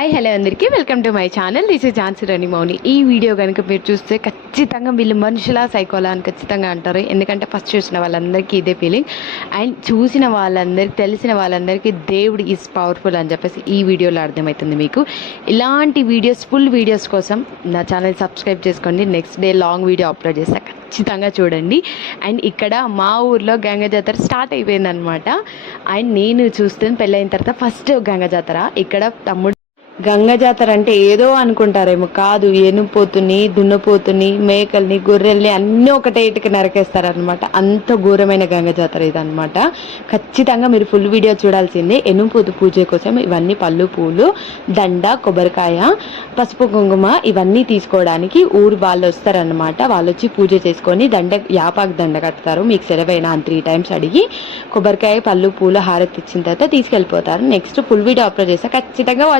Hi hello అందరికీ welcome to my channel. This is Jhansi Rani Mouni. ఈ video కనుక మీరు చూస్తే ఖచ్చితంగా వీళ్ళు మనుషులా సైకోలా అని ఖచ్చితంగా అంటారు. ఎందుకంటే ఫస్ట్ చూసిన వాళ్ళందరికీ ఇదే ఫీలింగ్, అండ్ చూసిన వాళ్ళందరికీ తెలిసిన వాళ్ళందరికీ దేవుడు ఈజ్ పవర్ఫుల్ అని చెప్పేసి ఈ వీడియోలో అర్థమవుతుంది మీకు. ఇలాంటి వీడియోస్, ఫుల్ వీడియోస్ కోసం నా ఛానల్ సబ్స్క్రైబ్ చేసుకోండి. Next day long video upload చేస్తా, ఖచ్చితంగా చూడండి. అండ్ ఇక్కడ మా ఊర్లో గంగ జాతర స్టార్ట్ అయిపోయిందనమాట. అండ్ నేను చూస్తుంది పెళ్ళైన తర్వాత ఫస్ట్ గంగ జాతర. ఇక్కడ తమ్ముడు గంగ జాతర అంటే ఏదో అనుకుంటారేమో, కాదు, ఎనుపోతుని, దున్నపోతుని, మేకల్ని, గొర్రెల్ని అన్నీ ఒకటే ఇటుక నరకేస్తారనమాట. అంత ఘోరమైన గంగ జాతర ఇదనమాట. ఖచ్చితంగా మీరు ఫుల్ వీడియో చూడాల్సిందే. ఎనుపోతు పూజ కోసం ఇవన్నీ పళ్ళు, పూలు, దండ, కొబ్బరికాయ, పసుపు, కుంకుమ ఇవన్నీ తీసుకోవడానికి ఊరు వాళ్ళు వస్తారనమాట. వాళ్ళు వచ్చి పూజ చేసుకొని యాపాకు దండ కడతారు. మీకు సెలవైనా అని 3 times అడిగి కొబ్బరికాయ, పళ్ళు, పూలు, హారతి ఇచ్చిన తర్వాత తీసుకెళ్ళిపోతారు. నెక్స్ట్ ఫుల్ వీడియో అప్లోడ్ చేస్తే ఖచ్చితంగా వాచ్